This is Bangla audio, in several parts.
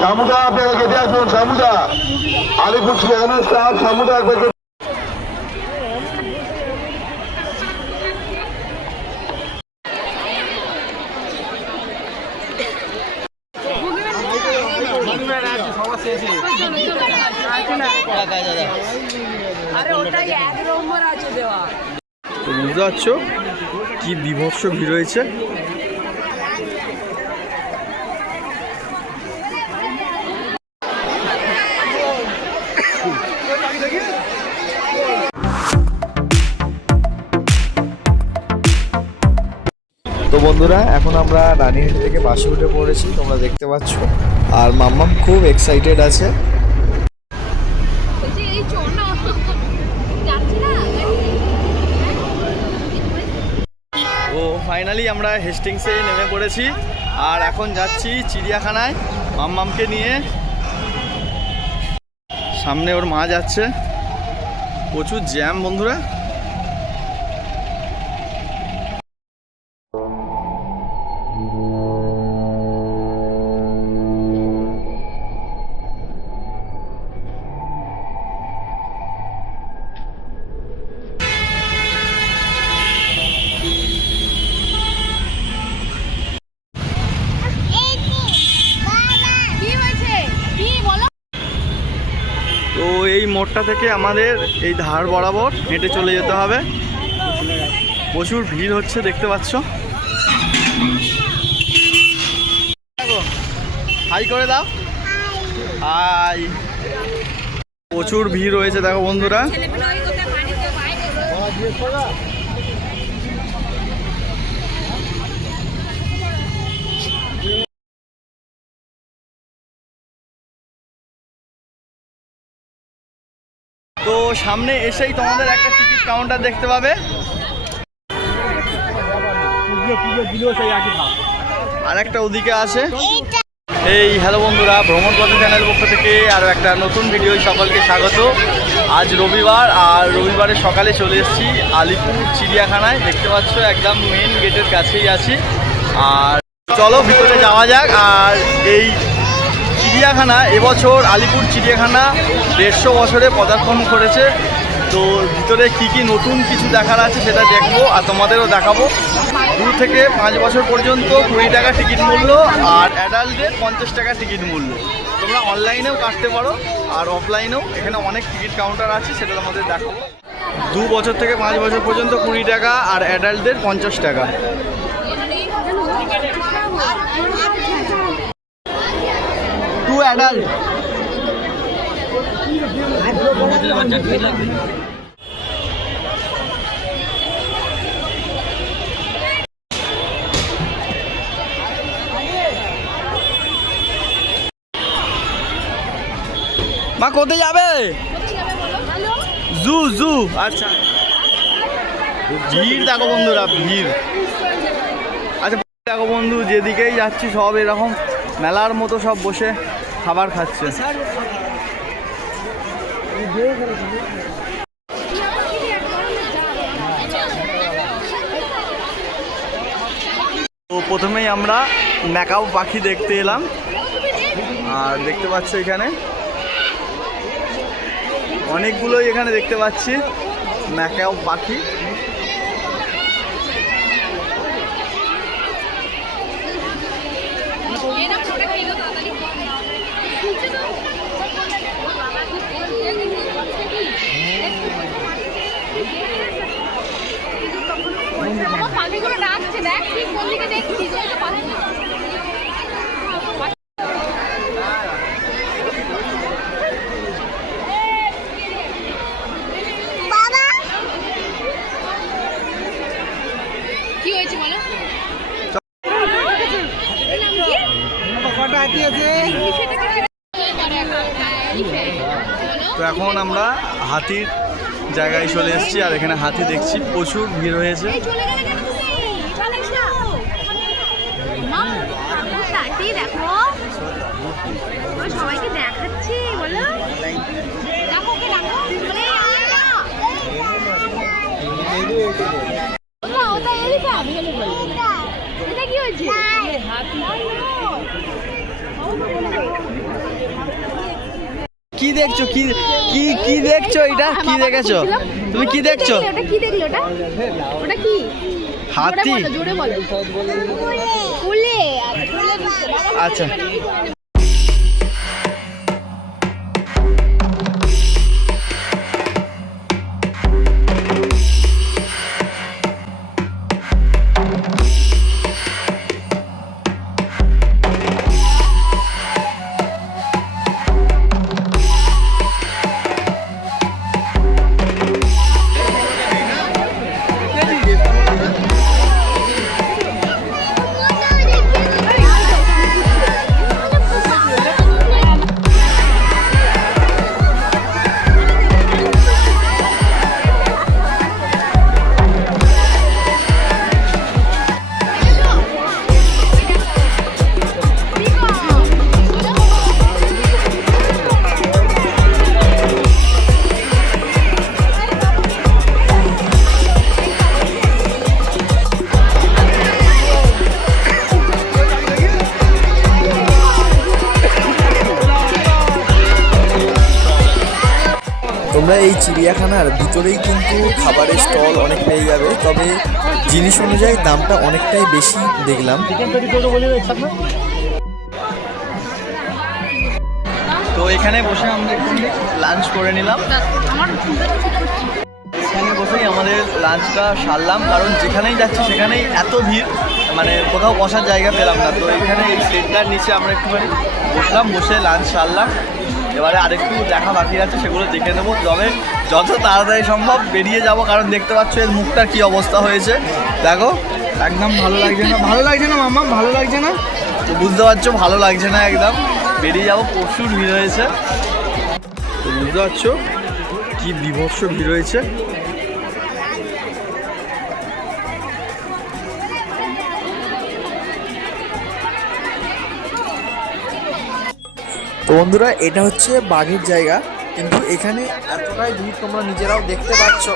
সামুদা আপনারা কেটে আসুন, সামুদা আলিপুর চিড়িয়াখানার স্টাফ সামুদা একবার বুঝতে পারছো কি বিভৎস ভিড় হয়েছে। তো বন্ধুরা এখন আমরা রানীহাট থেকে বাসে উঠে পড়েছি, তোমরা দেখতে পাচ্ছ। আর মাম্মাম খুব এক্সাইটেড আছে। ও ফাইনালি আমরা হেস্টিংসে নেমে পড়েছি আর এখন যাচ্ছি চিড়িয়াখানায় মাম্মামকে নিয়ে। সামনে ওর মা যাচ্ছে, প্রচুর জ্যাম বন্ধুরা। তো এই মোড়টা থেকে আমাদের এই ধার বরাবর হেঁটে চলে যেতে হবে। প্রচুর ভিড় হচ্ছে দেখতে পাচ্ছ। হাই করে দাও, হাই। প্রচুর ভিড় হয়েছে দেখো বন্ধুরা। তো সামনে এসেই তোমাদের একটা টিকিট কাউন্টার দেখতে পাবে। আর একটা ওদিকে আছে। এই হ্যালো বন্ধুরা, ভ্রমণ পথ চ্যানেল পক্ষ থেকে আরও একটা নতুন ভিডিও সকলকে স্বাগত। আজ রবিবার, আর রবিবারে সকালে চলে এসেছি আলিপুর চিড়িয়াখানায়। দেখতে পাচ্ছ একদম মেন গেটের কাছেই আছি। আর চলো ভিতরে যাওয়া যাক। আর এই চিড়িয়াখানা এবছর আলিপুর চিড়িয়াখানা 150 বছরে পদার্পণ করেছে। তো ভিতরে কি কি নতুন কিছু দেখার আছে সেটা দেখবো আর তোমাদেরও দেখাবো। 2 থেকে 5 বছর পর্যন্ত 20 টাকা টিকিট মূল্য, আর অ্যাডাল্টদের 50 টাকা টিকিট মূল্য। তোমরা অনলাইনেও কাটতে পারো আর অফলাইনেও। এখানে অনেক টিকিট কাউন্টার আছে, সেটা তোমাদের দেখাবো। 2 বছর থেকে 5 বছর পর্যন্ত 20 টাকা আর অ্যাডাল্টদের 50 টাকা। অ্যাডাল্ট মা কোথায় যাবে? জু জু। আচ্ছা, ভিড় দেখো বন্ধুরা, ভিড়। আচ্ছা দেখো বন্ধু, যেদিকেই যাচ্ছি সব এরকম মেলার মতো সব বসে খাবার খাচ্ছে। তো প্রথমেই আমরা ম্যাকাও পাখি দেখতে এলাম। আর দেখতে পাচ্ছ এখানে অনেকগুলোই এখানে দেখতে পাচ্ছি ম্যাকাও পাখি। তো এখন আমরা হাতির জায়গায় চলে এসেছি, আর এখানে হাতি দেখছি প্রচুর ভিড় হয়েছে। সবাইকে দেখাচ্ছি, বলো এটা কি হয়েছে? কি দেখছো? কি কি কি দেখছো? এটা কি দেখেছো? তুমি কি দেখছো? ওটা কি দেখলি? ওটা ওটা কি? হাতি? জোরে বলো। কুলে। আচ্ছা। তোমরা এই চিড়িয়াখানার ভিতরেই কিন্তু খাবারের স্টল অনেক পেয়ে যাবে, তবে জিনিস অনুযায়ী দামটা অনেকটাই বেশি দেখলাম। তো এখানে বসে আমরা একটু লাঞ্চ করে নিলাম। এখানে বসেই আমাদের লাঞ্চটা সারলাম, কারণ যেখানেই যাচ্ছি সেখানেই এত ভিড়, মানে কোথাও বসার জায়গা পেলাম না। তো এখানে এই সেটটার নিচে আমরা একটুখানি বসলাম, বসে লাঞ্চ সারলাম। এবারে আরেকটু দেখা বাকি আছে, সেগুলো দেখে নেবো। তবে যত তাড়াতাড়ি সম্ভব বেরিয়ে যাব, কারণ দেখতে পাচ্ছ এর মুখটার কী অবস্থা হয়েছে। দেখো একদম ভালো লাগছে না, ভালো লাগছে না মাম্মা, ভালো লাগছে না। তো বুঝতে পারছো ভালো লাগছে না একদম। বেরিয়ে যাবো, প্রচুর ভিড় হয়েছে। তো বুঝতে পারছো কি বিভৎস ভিড় হয়েছে। তো বন্ধুরা, এটা হচ্ছে বাঘের জায়গা, কিন্তু এখানে এতটাই ভিড় তোমরা নিজেরাও দেখতে পাচ্ছ।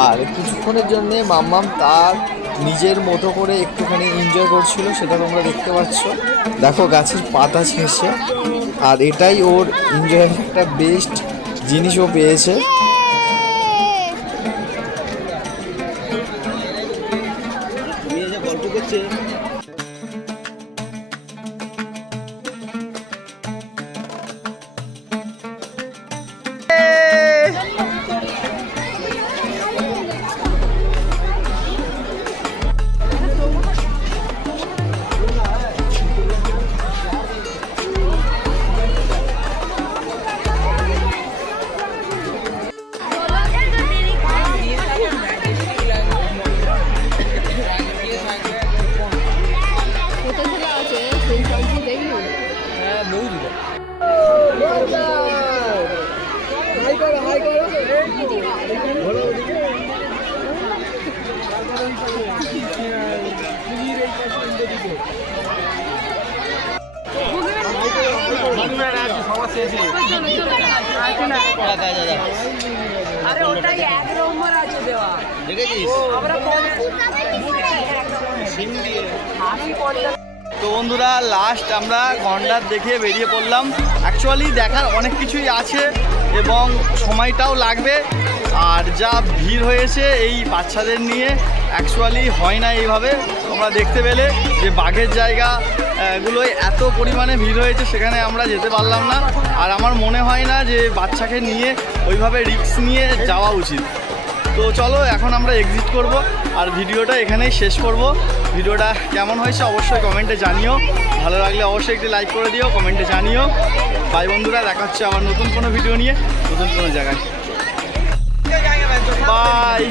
আর কিছুক্ষণের জন্যে মাম্মাম তার নিজের মতো করে একটুখানি এনজয় করছিল, সেটা তোমরা দেখতে পাচ্ছ। দেখো গাছের পাতা ছিঁড়ছে, আর এটাই ওর এনজয়ের একটা বেস্ট জিনিসও পেয়েছে। গল্প করছে। আরে ওটাই এক নম্বর আছে দেওয়া দেখেছিস? তো বন্ধুরা, লাস্ট আমরা গন্ডার দেখে বেরিয়ে পড়লাম। অ্যাকচুয়ালি দেখার অনেক কিছুই আছে এবং সময়টাও লাগবে। আর যা ভিড় হয়েছে এই বাচ্চাদের নিয়ে অ্যাকচুয়ালি হয় না এইভাবে। তোমরা দেখতে পেলে যে বাঘের জায়গা গুলোয় এত পরিমাণে ভিড় হয়েছে, সেখানে আমরা যেতে পারলাম না। আর আমার মনে হয় না যে বাচ্চাকে নিয়ে ওইভাবে রিস্ক নিয়ে যাওয়া উচিত। তো চলো এখন আমরা এক্সিট করব আর ভিডিওটা এখানেই শেষ করব। ভিডিওটা কেমন হয়েছে অবশ্যই কমেন্টে জানিও। ভালো লাগলে অবশ্যই একটি লাইক করে দিও, কমেন্টে জানিও। বাই বন্ধুরা, দেখা হচ্ছে আবার নতুন কোনো ভিডিও নিয়ে নতুন কোনো জায়গায়। বাই।